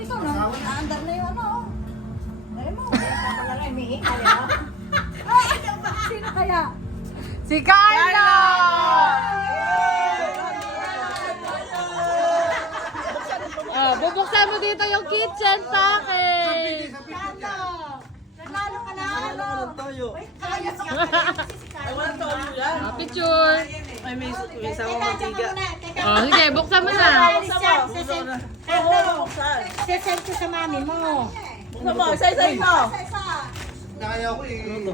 ikaw na. Naandar na yung ano. Dahil mo, kaya may ingay, ha? Ay, sino kaya? Si Carlo! Bubuksan mo dito yung kitchen sa akin. Nanalo ka na. Kaya siya. Picture. Ay, may sama mantiga. Sige, buksan mo na. Sesend ko sa mami mo. Buksan mo, isa-isahin mo. Nakaya ko eh.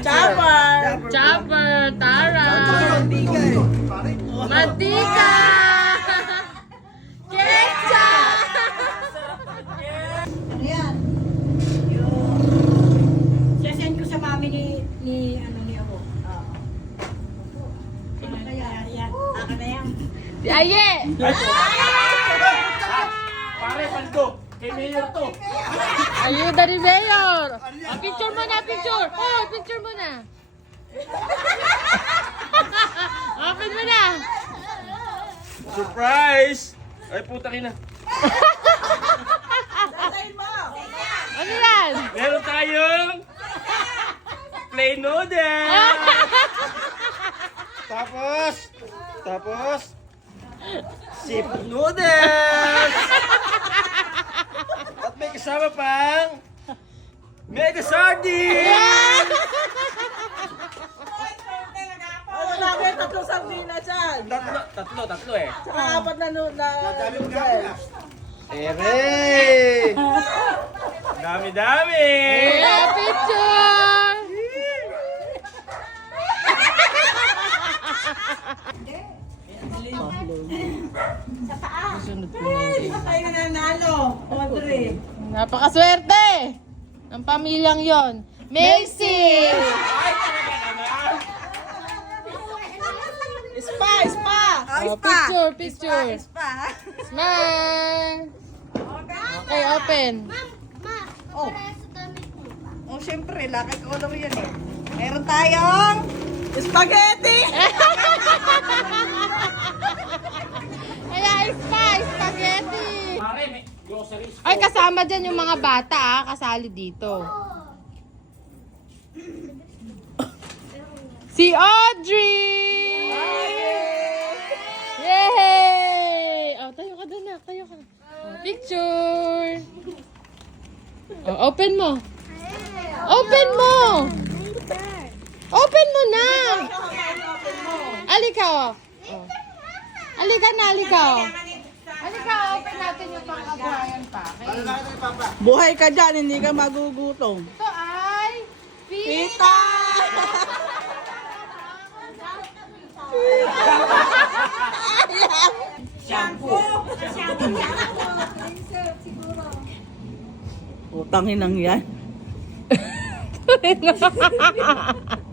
Chopper. Chopper, Tara. Mantika. Ketchup. Ano yan? Sesend ko sa mami ni ako. Sino kaya? Yan. Aka na yan. Si Aye. Pare, pando. Kay Mayor to. Ayuda ni Mayor. Picture mo na, picture. Oh, picture mo na. Open mo na. Surprise! Ay, putang ina. Isa-isahin mo. Ano yan? Meron tayong plain noodles. Tapos, seafood noodles. At may kasama pang mega sardine. Ano namin, tatlong sardinas yan. Tatlo eh. Saka apat na noodles. Ere! Dami-dami! Yeah, picture. Sunod ko na yung game. Tayo na nanalo. Audrey. Napakaswerte ng pamilyang yon. Macy! Spa, spa. Oh, picture, picture. Smile! Okay, open. Oh, syempre, laki color yan eh. Meron tayong Spaghetti. Kaya spaghetti. Pare, may groceries. Ay, kasama dyan yung mga bata kasali dito. Si Audrey! Yay! Oh, tayo ka doon na, tayo ka. Oh, picture! Oh, open mo. Open mo! Open mo na! Alika, oh. Alika na, alika, oh. Alika, open natin yung pangkabuhayan pa. Okay. Buhay ka dyan, hindi ka magugutom. Ito ay Pita! Utangin ang yan.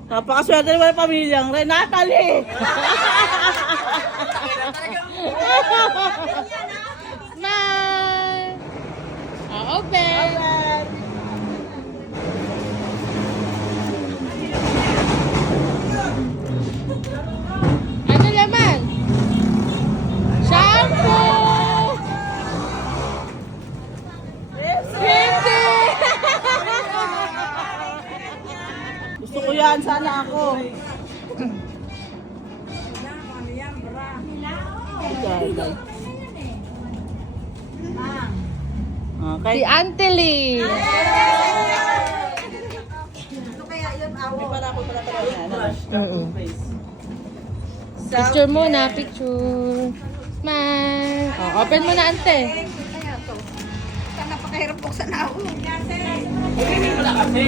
Napakaswerte naman ang pamilyang rin. Natalie! Smile! Open! Ano naman? Shampoo! 50! Gusto ko yan. Sana ako. Okay. Si Auntie Lee! ano kaya yun? Awo. Pala Picture muna, picture. Smile! Oh, open mo na, ante. Kaya to. Saan napakahirap buksan ako. Wala kasi.